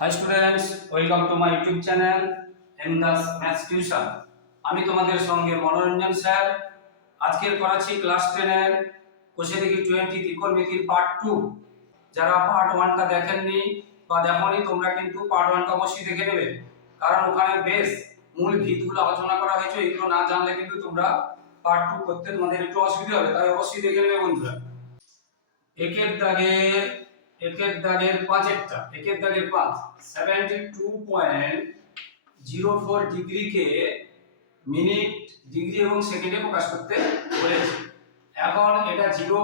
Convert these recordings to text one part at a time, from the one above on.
Hi students welcome to my YouTube channel এমদাস maths tuition আমি তোমাদের সঙ্গে মনোরঞ্জন স্যার। আজকের করাচ্ছি ক্লাস টেনের কোষে দেখি টোয়েন্টি ত্রিকোণমিতির পার্ট টু যারা পার্ট ওয়ানটা দেখেননি বা দেখনি, তোমরা কিন্তু পার্ট ওয়ানটা অবশ্যই দেখে নেবে। কারণ ওখানে বেশ মূল ভিতগুলো আলোচনা করা হয়েছে, এগুলো না জানলে কিন্তু তোমরা পার্ট টু করতে তোমাদের একটু অসুবিধা হবে, তাই অবশ্যই দেখে নেবে বন্ধুরা। একের দাগের একের দাগের পাঁচেরটা একের দাগের পাঁচ। Seventy two point zero four ডিগ্রিকে minute degree এবং সেকেন্ডে প্রকাশ করতে বলেছে। এখন এটা জিরো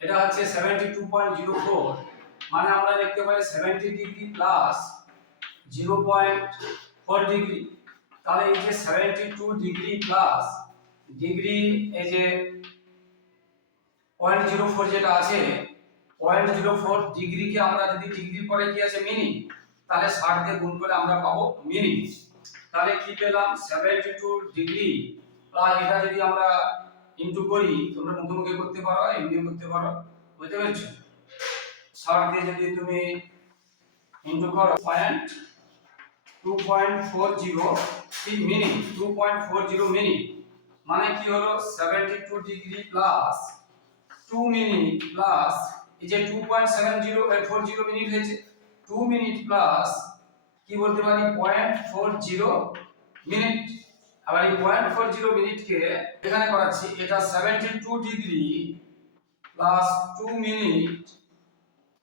এটা হচ্ছে seventy two point zero four মানে আমরা দেখতে পাই seventy degree plus zero point four degree তাহলে এই যে seventy two degree plus degree এই যে পয়েন্ট জিরো ফোর যেটা আছে পয়েন্ট জিরো ফোর ডিগ্রিকে আমরা যদি ডিগ্রি পরে কি আছে মিনিট, তাহলে ষাট দিয়ে গুণ করে আমরা পাবো মিনিট। তাহলে কি পেলাম? Seventy two degree. প্লাস এটা যদি আমরা ইনটু করি, তোমরা মুখে মুখে করতে পারো এমনি করতে পারো, বুঝতে পেরেছ? ষাট দিয়ে যদি তুমি ইনটু করো point two point four zero minute? Two point four zero minute. মানে কি হলো? Seventy two degree plus two minute plus এই যে two point seven zero four zero minute হয়েছে। টু মিনিট প্লাস কি বলতে পারি? পয়েন্ট ফোর জিরো মিনিট আবার এই পয়েন্ট ফোর জিরো মিনিটকে এখানে করাচ্ছি, এটা seventy two degree plus two minute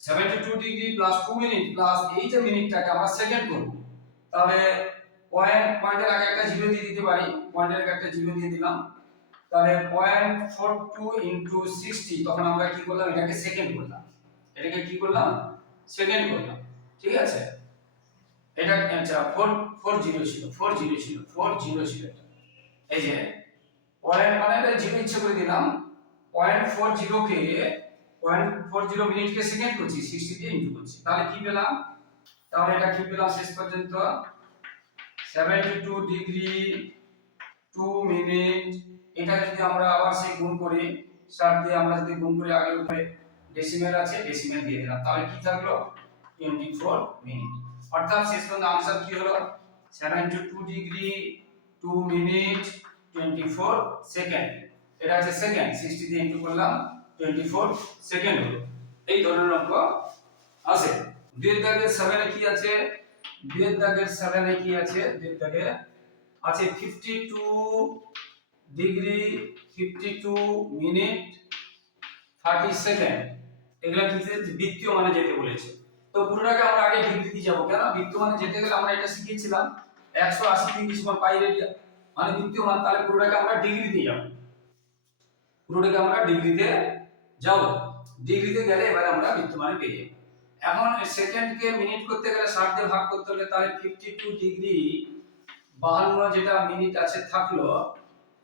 seventy two degree plus two minute plus এই যে মিনিটটাকে আমরা সেকেন্ড করব। তাহলে পয়েন্ট পয়েন্টের আগে একটা জিরো দিয়ে দিতে পারি। পয়েন্টের আগে একটা জিরো দিয়ে দিলাম। তাহলে point four two into sixty তখন আমরা কি করলাম? এটাকে সেকেন্ড করলাম। এটাকে কি করলাম? সেকেন্ড করলাম। ঠিক আছে? এটা আচ্ছা ফোর ফোর জিরো ছিল ফোর জিরো ছিল ফোর জিরো ছিল এই যে পয়েন্ট মানে এটা জিরো ইচ্ছে করে দিলাম। পয়েন্ট ফোর জিরোকে পয়েন্ট ফোর জিরো মিনিটকে সেকেন্ড করছি সিক্সটি দিয়ে ইন্টু করছি। তাহলে কি পেলাম? তাহলে এটা কি পেলাম শেষ পর্যন্ত? Seventy two degree two minute এটা যদি আমরা আবার সেই গুণ করি ষাট দিয়ে আমরা যদি গুণ করি আগে উপরে ডেসিমেল আছে ডেসিমেল দিয়ে দিলাম। তাহলে কি থাকল? টোয়েন্টি ফোর মিনিট অর্থাৎ শেষ পর্যন্ত আনসার কি হলো? Seventy two degree two minute twenty four second এটা হচ্ছে সেকেন্ড সিক্সটি দিয়ে ইন্টু করলাম টোয়েন্টি ফোর সেকেন্ড হলো। এই ধরনের অঙ্ক আছে। দুয়ের দাগের সেভেনে কি আছে? দুয়ের দাগের সেভেনে কি আছে? দুয়ের দাগে আছে fifty two degree fifty two minute thirty second. এগুলো কি বৃত্তীয় মানে যেতে বলেছে। তো পুরোটাকে আমরা আগে ডিগ্রিতে যাব। কেন? বৃত্তীয় মানে যেতে গেলে আমরা এটা শিখিয়েছিলাম একশো আশি ডিগ্রি সমান পাই রেডিয়া মানে বৃত্তীয় মান তাহলে পুরোটাকে আমরা ডিগ্রিতে যাব। পুরোটাকে আমরা ডিগ্রিতে যাব। ডিগ্রিতে গেলে এবারে আমরা বৃত্তীয় মানে পেয়ে যাব। এখন সেকেন্ডকে মিনিট করতে গেলে ষাট দিয়ে ভাগ করতে হলে তাহলে ফিফটি টু ডিগ্রি বাহান্ন যেটা মিনিট আছে থাকল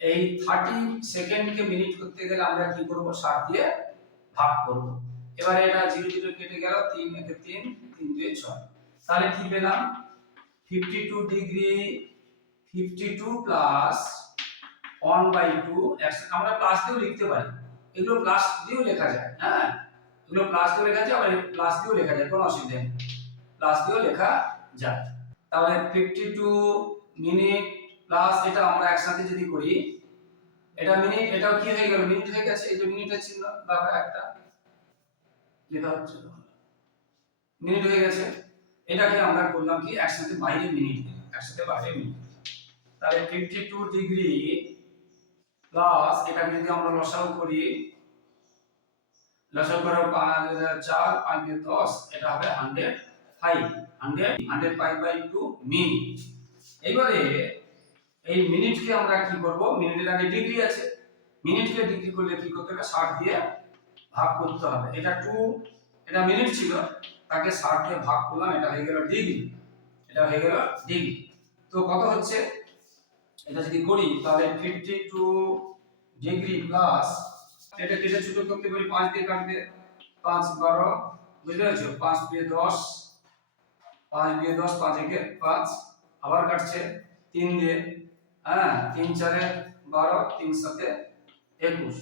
এই থার্টি সেকেন্ডকে মিনিট করতে গেলে আমরা কি করব? ষাট দিয়ে ভাগ করব। এবারে এটা জিরো জিরো কেটে গেল, তিন একে তিন তিন দুয়ে ছয়। তাহলে কি পেলাম? Fifty two degree fifty two plus one by two আমরা প্লাস দিয়েও লিখতে পারি। এগুলো প্লাস দিয়েও লেখা যায় হ্যাঁ? এগুলো প্লাস দিয়েও লেখা যায়, আবার প্লাস দিয়েও লেখা যায়, কোনো অসুবিধা নেই। প্লাস দিয়েও লেখা যায়। তাহলে ফিফটি টু মিনিট প্লাস এটা আমরা একসাথে যদি করি, এটা মিনিট এটাও কি হয়ে গেল? মিনিট হয়ে গেছে, এই যে মিনিটের চিহ্ন বাবা একটা লেখা হচ্ছে। মিনিট হয়ে গেছে, এটাকে আমরা করলাম কি? একসাথে বাইরে মিনিট একসাথে বাইরে মিনিট তাহলে ফিফটি টু ডিগ্রি প্লাস এটাকে যদি আমরা লসাগু করি, লসাগু করো পাঁচ, চার, পাঁচ দিয়ে দশ, এটা হবে hundred five hundred hundred five by two minute এইবারে এই মিনিটকে আমরা কি করব? মিনিটের আগে ডিগ্রি আছে। মিনিটকে ডিগ্রি করলে কি করতে হবে? ষাট দিয়ে ভাগ করতে হবে। এটা টু এটা মিনিট ছিল। তাকে ষাট দিয়ে ভাগ করলাম, এটা হয়ে গেল ডিগ্রি এটা হয়ে গেল ডিগ্রি তো কত হচ্ছে? এটা যদি করি, তাহলে ফিফটি টু ডিগ্রি প্লাস এটা কেটে ছোট করতে পারি, পাঁচ দিয়ে কাটবে। পাঁচ বারো, বুঝতে পেরেছ? পাঁচ দিয়ে দশ, পাঁচ দিয়ে দশ, পাঁচ একে পাঁচ, আবার কাটছে। তিন দিয়ে হ্যাঁ তিন চারে বারো, তিন সাথে একুশ।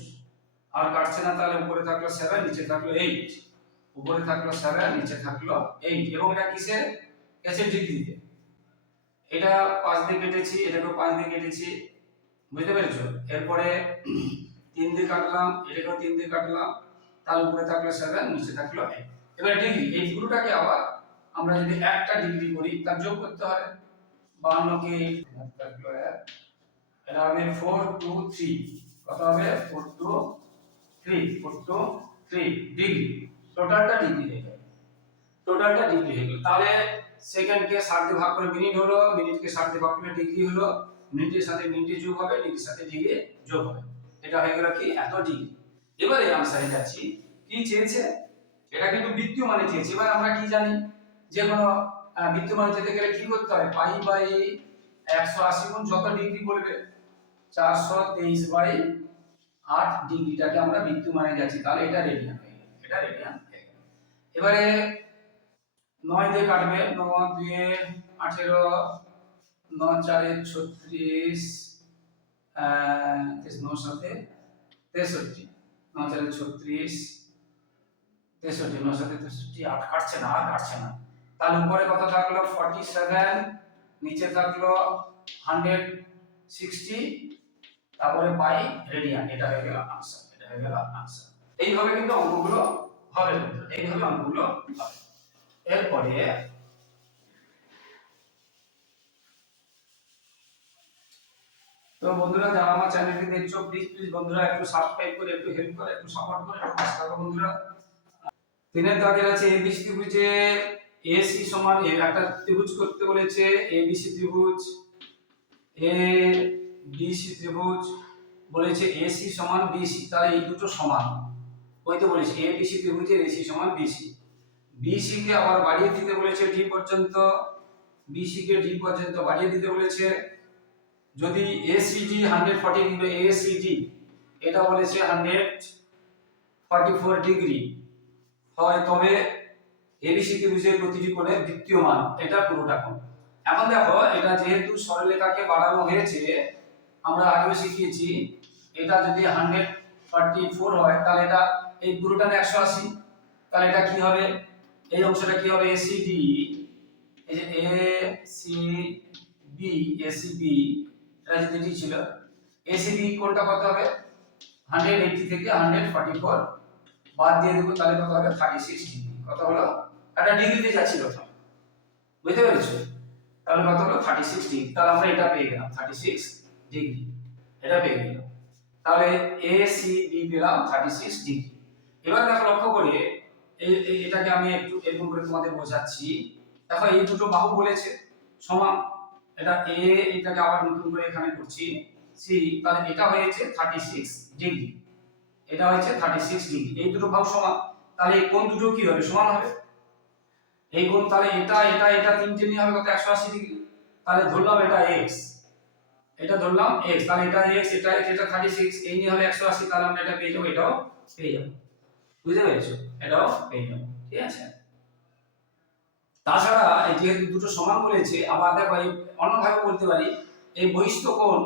আর কাটছে না তাহলে উপরে থাকল সেভেন নিচে থাকল এইট উপরে থাকল সেভেন নিচে থাকল এইট এবং এটা কিসে? গেছে ডিগ্রিতে। এটা পাঁচ দিয়ে কেটেছি এটাকেও পাঁচ দিয়ে কেটেছি। বুঝতে পেরেছ? এরপরে তিন দিয়ে কাটলাম, এটাকেও তিন দিয়ে কাটলাম। তার উপরে থাকল সেভেন নিচে থাকল eight। এবার ডিগ্রি, এই পুরোটাকে আবার আমরা যদি একটা ডিগ্রি করি, তার যোগ করতে হবে বাহান্নকে eight থাকল এক এটা হবে ফোর টু থ্রি কত হবে? Four two three four two three degree টোটালটা ডিগ্রি হয়ে যাবে টোটালটা ডিগ্রি হয়ে গেল। তাহলে সেকেন্ডকে ষাট দিয়ে ভাগ করে মিনিট হলো মিনিটকে ষাট দিয়ে ভাগ করে ডিগ্রি হলো। মিনিটের সাথে মিনিটে যোগ হবে ডিগ্রির সাথে ডিগ্রি যোগ হবে। এটা হয়ে গেল কি? এত ডিগ্রি এবারে আনসারে যাচ্ছি। কি চেয়েছে? এটা কিন্তু বৃত্তীয় মানে চেয়েছে। এবার আমরা কি জানি? যে কোনো আহ, বৃত্তীয় মানে যেতে গেলে কি করতে হয়? পাই বাই একশো আশি গুণ যত ডিগ্রি করবে চারশো তেইশ বাই আট ডিগ্রিটাকে আমরা বৃত্তীয় মানে যাচ্ছি। তাহলে এটা রেডিয়ান হয়ে গেল এটা রেডিয়ান এবারে নয় দিয়ে কাটবে নয় দুয়ে আঠেরো ন চারে ছত্রিশ তেইশ- সাথে তেষট্টি ন চারে ছত্রিশ তেষট্টি নর সাথে তেষট্টি আট কাটছে না আর কাটছে না। তার উপরে কত থাকল? ফর্টি সেভেন নিচে থাকল হান্ড্রেড সিক্সটি তারপরে বাই রেডিয়ান এটা হয়ে গেল আনসার এটা হয়ে গেল আনসার এইভাবে কিন্তু অঙ্কগুলো হবে বন্ধুরা, এইভাবে অঙ্কগুলো হবে। এরপরে তো বন্ধুরা যারা আমার চ্যানেলটি দেখছ প্লিজ প্লিজ বন্ধুরা একটু সাবস্ক্রাইব করে একটু হেল্প করে একটু সাপোর্ট করে একটু বন্ধুরা। তিনের দাগের আছে এবিসি ত্রিভুজে এসি সমান একটা ত্রিভুজ করতে বলেছে এবিসি ত্রিভুজ, এ বিসি ত্রিভুজ বলেছে এসি সমান বিসি তাহলে এই দুটো সমান। ওই তো বলেছে, এ বিসি ত্রিভুজের এসি সমান বিসি বিসি কে আবার বাড়িয়ে দিতে বলেছে ডি পর্যন্ত বিসি কে ডি পর্যন্ত বাড়িয়ে দিতে বলেছে। যদি ACD hundred forty degree ACD এটা বলেছে হান্ড্রেড ফর্টি ফোর ডিগ্রি। হয় তবে এবিসি ত্রিভুজের প্রতিটি কোণে দ্বিতীয় মান, এটা পুরোটা কোণ। এখন দেখো, এটা যেহেতু সরলরেখাকে বাড়ানো হয়েছে, আমরা আগেও শিখিয়েছি, এটা যদি হান্ড্রেড ফর্টি ফোর হয়, তাহলে এটা এই পুরোটা একশো আশি। তাহলে এটা কি হবে? এই অংশটা কি হবে? এসিডি এই যে এ সি বি এসিবি এটা যদি ডি ছিল এসিবি কোণটা কত হবে? হান্ড্রেড এইটি থেকে হান্ড্রেড ফর্টি ফোর বাদ দিয়ে দেবো, তাহলে কত হবে? থার্টি সিক্স কত হলো? একটা ডিগ্রিতে যাচ্ছিল বুঝতে পেরেছ? তাহলে কত হলো? থার্টি সিক্স ডিগ্রি তাহলে আমরা এটা পেয়ে গেলাম থার্টি সিক্স ডিগ্রি এটা পেয়ে গেলাম। তাহলে এ সি বি পেলাম থার্টি সিক্স ডিগ্রি এবার দেখো, লক্ষ্য করে এটাকে আমি একটু এরকম করে তোমাদের বোঝাচ্ছি। দেখো, এই দুটো বাহু বলেছে, সমান। এটা এ এটাকে আবার নতুন করে এখানে করছি। সি তাহলে এটা হয়েছে থার্টি সিক্স ডিগ্রি এটা হয়েছে থার্টি সিক্স ডিগ্রি এই দুটো বাহু সমান। তাহলে কোণ দুটো কি হবে? সমান হবে? এই কোণ তাহলে এটা এটা এটা তিনটে নিয়ে হবে কত? একশো আশি ডিগ্রি তাহলে ধরলাম এটা এক্স এটা ধরলাম এক্স তাহলে এটা এক্স এটা এটা থার্টি সিক্স এই নিয়ে হবে একশো আশি, তাহলে আমরা এটা পেয়ে যাব, এটাও পেয়ে যাব। বুঝতে পেরেছ? এটাও পেয়ে যাব, ঠিক আছে? তাছাড়া এই যেহেতু দুটো সমান বলেছে, আবার দেখো এই অন্যভাবে বলতে পারি, এই বহিষ্ঠ কোণ,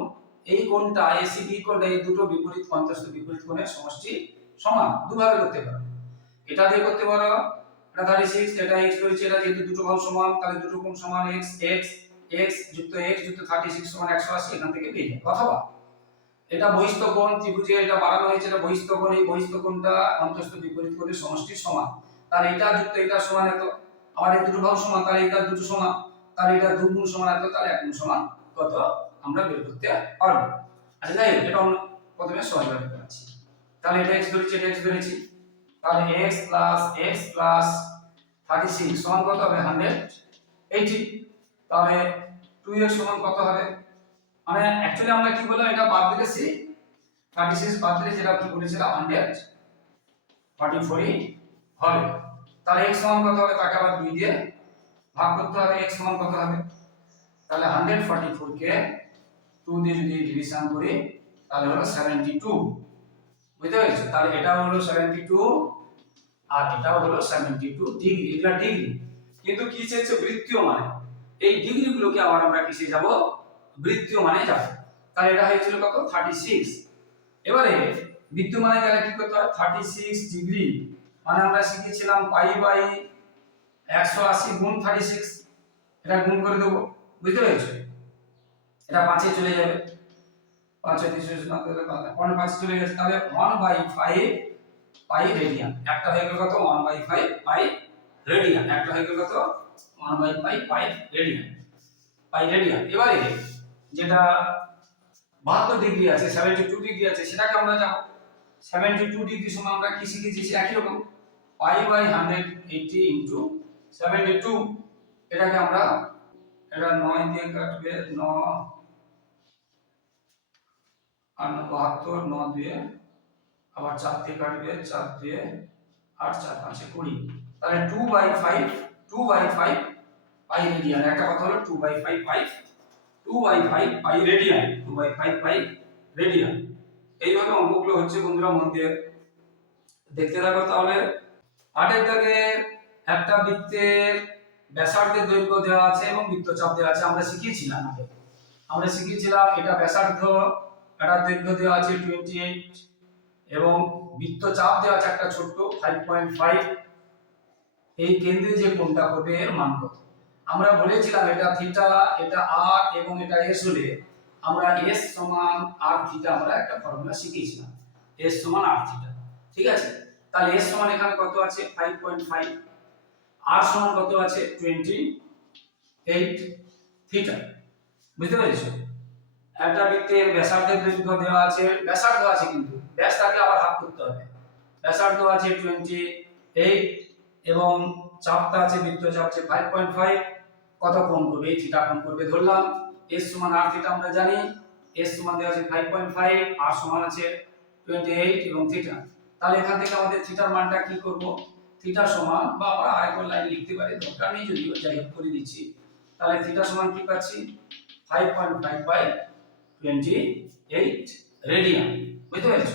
এই কোণটা এসিবি কোণটা, এই দুটো বিপরীত কন্তস্থ বিপরীত কোণের সমষ্টি সমান। দুভাবে করতে পারো। এটা দিয়ে করতে পারো এটা থার্টি সিক্স এটা এক্স রয়েছে, এটা যেহেতু দুটো ভাগ সমান, তাহলে দুটো কোণ সমান এক্স এক্স এক্স যুক্ত এক্স যুক্ত থার্টি সিক্স সমান একশো আশি, এখান থেকে পেয়ে যাবে অথবা এটা বহিষ্ঠ কোণ ত্রিভুজে এটা বাড়ানো হয়েছে, এটা বহিষ্ঠ কোণ, এই বহিষ্ঠ কোণটা অন্তস্থ বিপরীত কোণের সমষ্টি সমান। তাহলে এটা যুক্ত, এটা সমান এত আবার এই দুটো ভাগ সমান, তাহলে এটা দুটো সমান, তাহলে এটা দু গুণ সমান এত, তাহলে এক গুণ সমান কত? আমরা বের করতে পারব। আচ্ছা যাই এটা অন্য প্রথমে সহজভাবে করাচ্ছি। তাহলে এটা এক্স ধরেছি, এটা এক্স ধরেছি। তাহলে x plus x plus thirty six সমান কত হবে? হান্ড্রেড এইটি তাহলে টু এক্স সমান কত হবে? মানে অ্যাকচুয়ালি আমরা কি বললাম, এটা বাদ দিতেছি থার্টি সিক্স বাদ দিলে যেটা কি বলেছিলাম? হান্ড্রেড ফর্টি ফোরই হবে। তাহলে এক্স সমান কত হবে? তাকে আবার দুই দিয়ে ভাগ করতে হবে। এক্স সমান কত হবে? তাহলে হান্ড্রেড কে টু দিয়ে যদি ডিভিশন করি, তাহলে হলো সেভেন্টি টু বুঝতে পেরেছ? তাহলে এটা হলো সেভেন্টি টু আর এটাও হলো সেভেন্টি টু ডিগ্রি এগুলা ডিগ্রি কিন্তু কি চেয়েছে বৃত্তীয় মানে? এই ডিগ্রি গুলোকে আবার আমরা কিসে যাব? বৃত্তীয় মানে যাব। তাহলে এটা হয়েছিল কত? থার্টি সিক্স এবারে বৃত্তীয় মানে গেলে কি করতে হয় থার্টি সিক্স ডিগ্রি মানে আমরা শিখেছিলাম পাই বাই একশো আশি গুণ থার্টি সিক্স এটা গুণ করে দেবো। বুঝতে পেরেছ? এটা পাঁচে চলে যাবে। পাঁচে তিরিশ না দিলে পনেরো পাঁচে চলে গেছে, তাহলে one by five pi radian একটা হয়ে গেল কত? One by five pi radian একটা হয়ে গেল কত? One by five pi radian pi radian এবারে যেটা বাহাত্তর ডিগ্রি আছে সেভেন্টি টু ডিগ্রি আছে, সেটাকে আমরা যাব সেভেন্টি টু ডিগ্রি সময় আমরা কি শিখেছি? একই রকম। Pi by hundred eighty into seventy two এটাকে আমরা, এটা নয় দিয়ে কাটবে ন আর বাহাত্তর ন দিয়ে আবার চার দিয়ে কাটবে, চার দিয়ে আট, চার, পাঁচে কুড়ি। তাহলে two by five two by five pi radian একটা কথা হলো two by five pi two by five pi radian two by five pi radian এইভাবে অঙ্কগুলো হচ্ছে বন্ধুরা মন দিয়ে দেখতে থাকো তাহলে। আটের দাগে একটা বৃত্তের ব্যাসার্ধের দৈর্ঘ্য দেওয়া আছে এবং বৃত্তচাপ দেওয়া আছে। আমরা শিখিয়েছিলাম আমরা শিখিয়েছিলাম এটা ব্যাসার্ধ এটা দৈর্ঘ্য দেওয়া আছে টোয়েন্টি এইট এবং বৃত্তচাপ দেওয়া আছে একটা ছোট্ট ফাইভ পয়েন্ট ফাইভ এই কেন্দ্রে যে কোণটা করবে এর মান কত? আমরা বলেছিলাম এটা থিটা এটা আর এবং এটা এস হলে আমরা এস সমান আর থিটা আমরা একটা ফর্মুলা শিখিয়েছিলাম। এস সমান আর থিটা ঠিক আছে? তাহলে এস সমান এখানে কত আছে? ফাইভ পয়েন্ট ফাইভ আর সমান কত আছে? টোয়েন্টি এইট থিটা বুঝতে পেরেছ? একটা বৃত্তের ব্যাসার্ধের দৈর্ঘ্য দেওয়া আছে, ব্যাসার্ধ আছে কিন্তু, ব্যাসটাকে আবার হাফ করতে হবে। ব্যাসার্ধ আছে টোয়েন্টি এইট এবং চাপটা আছে বৃত্তচাপ আছে ফাইভ পয়েন্ট ফাইভ কত কোণ করবে? এই থিটা কোণ করবে, ধরলাম এস সমান আর থিটা আমরা জানি এস সমান দেওয়া আছে ফাইভ পয়েন্ট ফাইভ আর সমান আছে টোয়েন্টি এইট এবং থিটা তাহলে এখান থেকে আমাদের থিটার মানটা কি করব? থিটা সমান, বা আমরা আরেকবার লাইন লিখতে পারি, দরকার নেই, যদিও যাই হোক করে দিচ্ছি। তাহলে থিটা সমান কি পাচ্ছি? Five point five by twenty eight radian বুঝতে পেরেছ?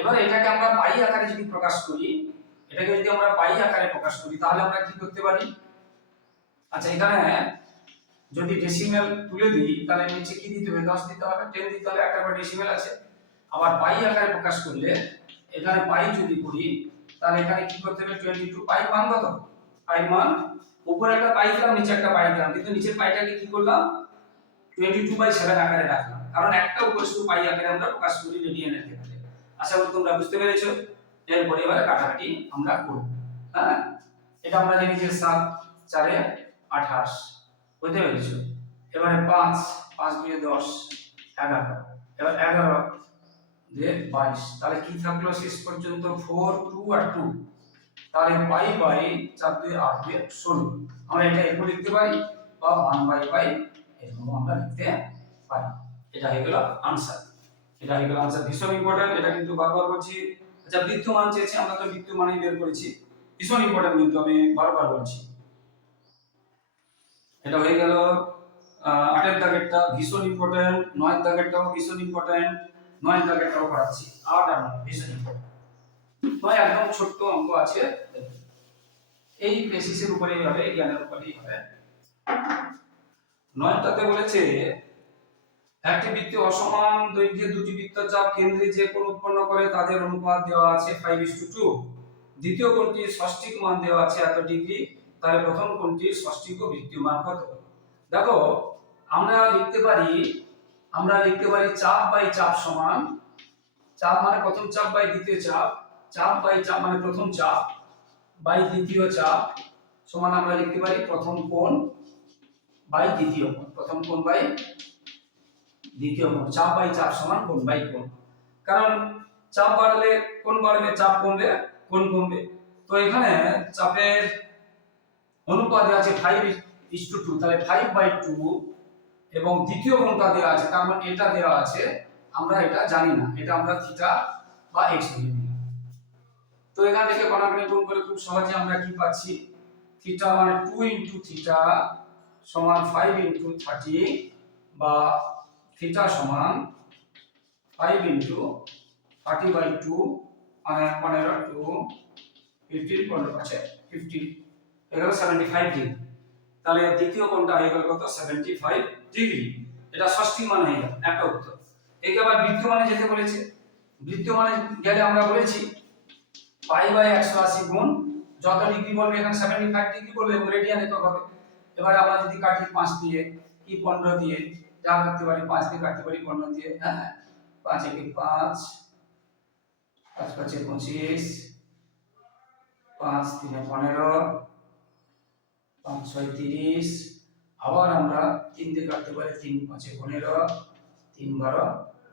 এবার এটাকে আমরা পাই আকারে যদি প্রকাশ করি, এটাকে যদি আমরা পাই আকারে প্রকাশ করি, তাহলে আমরা কি করতে পারি? আচ্ছা এখানে যদি ডেসিমেল তুলে দিই, তাহলে নিচে কি দিতে হবে? 10 দিতে হবে 10 দিতে হবে একটা করে ডেসিমেল আছে। আবার পাই আকারে প্রকাশ করলে, এখানে পাই যদি করি, তাহলে এখানে কি করতে হবে? 22 পাই মান কত? পাই মান উপরে একটা পাই দিলাম, নিচে একটা পাই দিলাম, কিন্তু নিচের পাইটাকে কি করলাম? 22 বাই 7 আকারে রাখলাম। কারণ একটা উপরে শুধু পাই আকারে আমরা প্রকাশ করি রেডিয়ানের ক্ষেত্রে আশা করি তোমরা বুঝতে পেরেছ। এরপরে এবারে কাটাকাটি আমরা করব হ্যাঁ? এটা আমরা জানি যে 7 চারে 28 বুঝতে পেরেছ? এবারে 5 5 দিয়ে 10 11 এবার 11 দিয়ে 22 তাহলে কি থাকল? শেষ পর্যন্ত 4 2 আর 2 তাহলে পাই বাই 4 দিয়ে 8 দিয়ে 16 আমরা এটা এরকম লিখতে পারি বা 1 বাই বাই এরকম আমরা লিখতে পারি। এটা হয়ে গেল আনসার এটা হয়ে গেল আনসার ভীষণ ইম্পর্টেন্ট এটা কিন্তু বারবার বলছি। আচ্ছা বৃত্ত মান চেয়েছে, আমরা তো বৃত্ত মানই বের করেছি। ভীষণ ইম্পর্টেন্ট কিন্তু, আমি বারবার বলছি। এটা হয়ে গেল আটের দাগেরটা ভীষণ ইম্পর্টেন্ট নয়ের দাগেরটাও ভীষণ ইম্পর্টেন্ট নয়ের দাগেরটাও পড়াচ্ছি আট আর নয়, ভীষণ ইম্পর্টেন্ট নয় একদম ছোট্ট অঙ্ক আছে। এই বেসিসের উপরেই হবে জ্ঞানের উপরেই হবে। নয়টাতে বলেছে একটি বৃত্তে অসমান দৈর্ঘ্যের দুটি বৃত্তচাপ, কেন্দ্রে যে কোণ উৎপন্ন করে তাদের অনুপাত দেওয়া আছে ফাইভ ইস টু টু দ্বিতীয় কোণটির ষষ্ঠিক মান দেওয়া আছে এত ডিগ্রি, তাহলে প্রথম কোণটির ষষ্ঠিক ও বৃত্তীয় মান কত? দেখো, আমরা লিখতে পারি, আমরা লিখতে পারি চাপ বাই চাপ সমান, চাপ মানে প্রথম চাপ বাই দ্বিতীয় চাপ চাপ বাই চাপ মানে প্রথম চাপ, বাই দ্বিতীয় চাপ সমান আমরা লিখতে পারি প্রথম কোণ বাই দ্বিতীয় কোণ, প্রথম কোণ বাই দ্বিতীয় কোণ চাপ বাই চাপ সমান কোণ বাই কোণ কারণ চাপ বাড়লে কোণ বাড়বে? চাপ কমলে কোণ কমবে। তো এখানে চাপের অনুপাত দেওয়া আছে ফাইভ ইস টু টু তাহলে ফাইভ বাই টু এবং দ্বিতীয় কোণটা দেওয়া আছে, তার মানে এটা দেওয়া আছে, আমরা এটা জানি না, এটা আমরা থিটা বা এক্স ধরে তো এখান থেকে কণাগুলি গুণ করে খুব সহজে আমরা কি পাচ্ছি? থিটা মানে টু ইন্টু থিটা সমান ফাইভ ইন্টু থার্টি বা থিটা সমান five into thirty by two পনেরো টু ফিফটিন পনেরো আছে ফিফটি এগারো সেভেন্টি ফাইভ ডিগ্রি তাহলে দ্বিতীয় কোণটা হয়ে গেল কত? সেভেন্টি ফাইভ ডিগ্রি এটা ষষ্ঠী মান হয়ে গেল, একটা উত্তর। একে আবার বৃত্ত মানে যেতে বলেছে। বৃত্ত মানে গেলে আমরা বলেছি পাই বাই একশো আশি গুণ, যত ডিগ্রি বলবে এখানে সেভেন্টি ফাইভ ডিগ্রি বলবে রেডিয়ান একক হবে। এবারে আমরা যদি কাটি পাঁচ দিয়ে, কি পনেরো দিয়ে যা কাটতে পারি, পাঁচ দিয়ে কাটতে পারি, পনেরো দিয়ে হ্যাঁ পাঁচ একে পাঁচ পাঁচ পাঁচে পঁচিশ, পাঁচ তিনে পনেরো, পাঁচ ছয় তিরিশ, আবার আমরা তিন দিয়ে কাটতে পারি, তিন পাঁচে পনেরো, তিন বারো,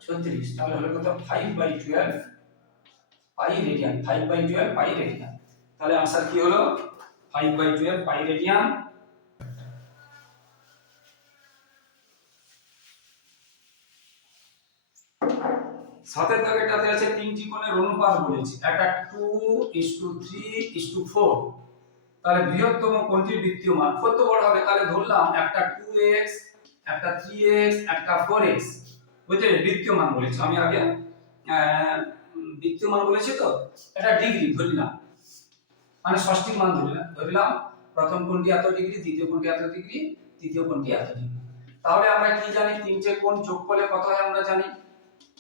ছত্রিশ। তাহলে হলো কত? Five by twelve pi radian five by twelve pi radian তাহলে আনসার কি হলো? Five by twelve pi radian সাতের দাগেরটাতে আছে তিনটি কোণের অনুপাত বলেছে। একটা two is two three is two four তাহলে বৃহত্তম কোণটি বৃত্তীয়মান কত বড় হবে? তাহলে ধরলাম একটা টু এক্স একটা থ্রি এক্স একটা ফোর এক্স বুঝলে? বৃত্তীয়মান বলেছে। আমি আগে বৃত্তীয়মান বলেছি তো? এটা ডিগ্রি ধরলাম। মানে ষষ্ঠী মান ধরলাম। ধরলাম প্রথম কোণটি এত ডিগ্রি দ্বিতীয় কোণটি এত ডিগ্রি তৃতীয় কোণটি এত ডিগ্রি তাহলে আমরা কি জানি? তিনটে কোণ যোগ করলে কত হয় আমরা জানি?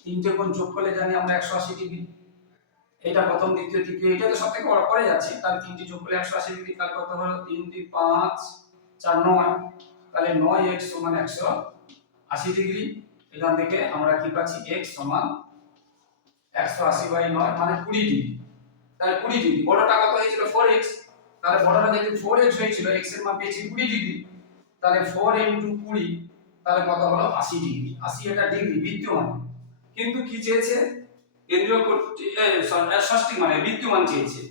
তিনটে কোণ যোগ করলে জানি আমরা একশো আশি ডিগ্রি। এটা প্রথম দ্বিতীয় তৃতীয়, এটা তো সব থেকে বড় করে যাচ্ছে। তাহলে তিনটে যোগ করলে একশো আশি ডিগ্রি, তাহলে কত হলো? তিন, দুই, পাঁচ, চার, নয়। তাহলে নয় এক্স সমান একশো আশি ডিগ্রি। এখান থেকে আমরা কি পাচ্ছি? এক্স সমান একশো আশি বাই নয় মানে কুড়ি ডিগ্রি। তাহলে কুড়ি ডিগ্রি, বড়টা কত হয়েছিল? Four x. তাহলে বড়টা যদি ফোর এক্স হয়েছিল, এক্সের মান পেয়েছি কুড়ি ডিগ্রি। তাহলে ফোর ইন্টু কুড়ি, তাহলে কত হলো? আশি ডিগ্রি। আশি এটা ডিগ্রি, বিদ্যমান। কিন্তু কি চেয়েছে? কেন্দ্রীয় ষষ্ঠী মানে বিদ্যমান চেয়েছে।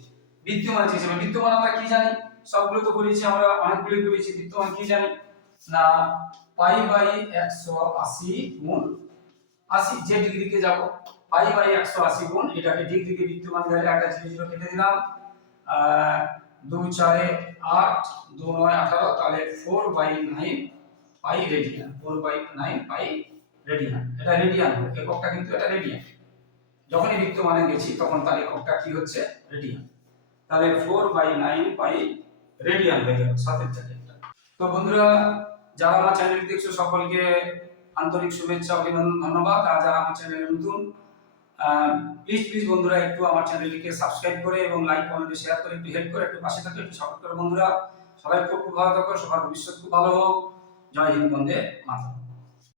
বিদ্যমান চেয়েছে মানে বিদ্যমান আমরা কি জানি? সবগুলো তো করেছি আমরা অনেকগুলো করেছি বিদ্যমান কি জানি? না, পাই বাই একশো আশি গুণ আশি, যে ডিগ্রিতে যাব, পাই বাই একশো আশি গুণ, এটাকে ডিগ্রিকে বিদ্যমান গেলে একটা জিরো জিরো কেটে দিলাম। দু চারে আট, দু নয় আঠারো, তাহলে four by nine pi radian four by nine pi radian এটা রেডিয়ান হবে এককটা কিন্তু এটা রেডিয়ান যখনই বিদ্যমানে গেছি, তখন তার এককটা কি হচ্ছে? রেডিয়ান তাহলে four by nine pi radian হয়ে গেল সাতের জায়গাটা তো বন্ধুরা, যারা আমার চ্যানেল দেখছ, সকলকে আন্তরিক শুভেচ্ছা, অভিনন্দন, ধন্যবাদ। আর যারা আমার চ্যানেলে নতুন প্লিজ প্লিজ বন্ধুরা, একটু আমার চ্যানেলটিকে সাবস্ক্রাইব করে এবং লাইক কমেন্ট শেয়ার করে, একটু হেল্প করে, একটু পাশে থাকো, একটু সাপোর্ট করো বন্ধুরা। সবাই খুব ভালো থাকো, সবার ভবিষ্যৎ খুব ভালো হোক। জয় হিন্দ, বন্দে মাতা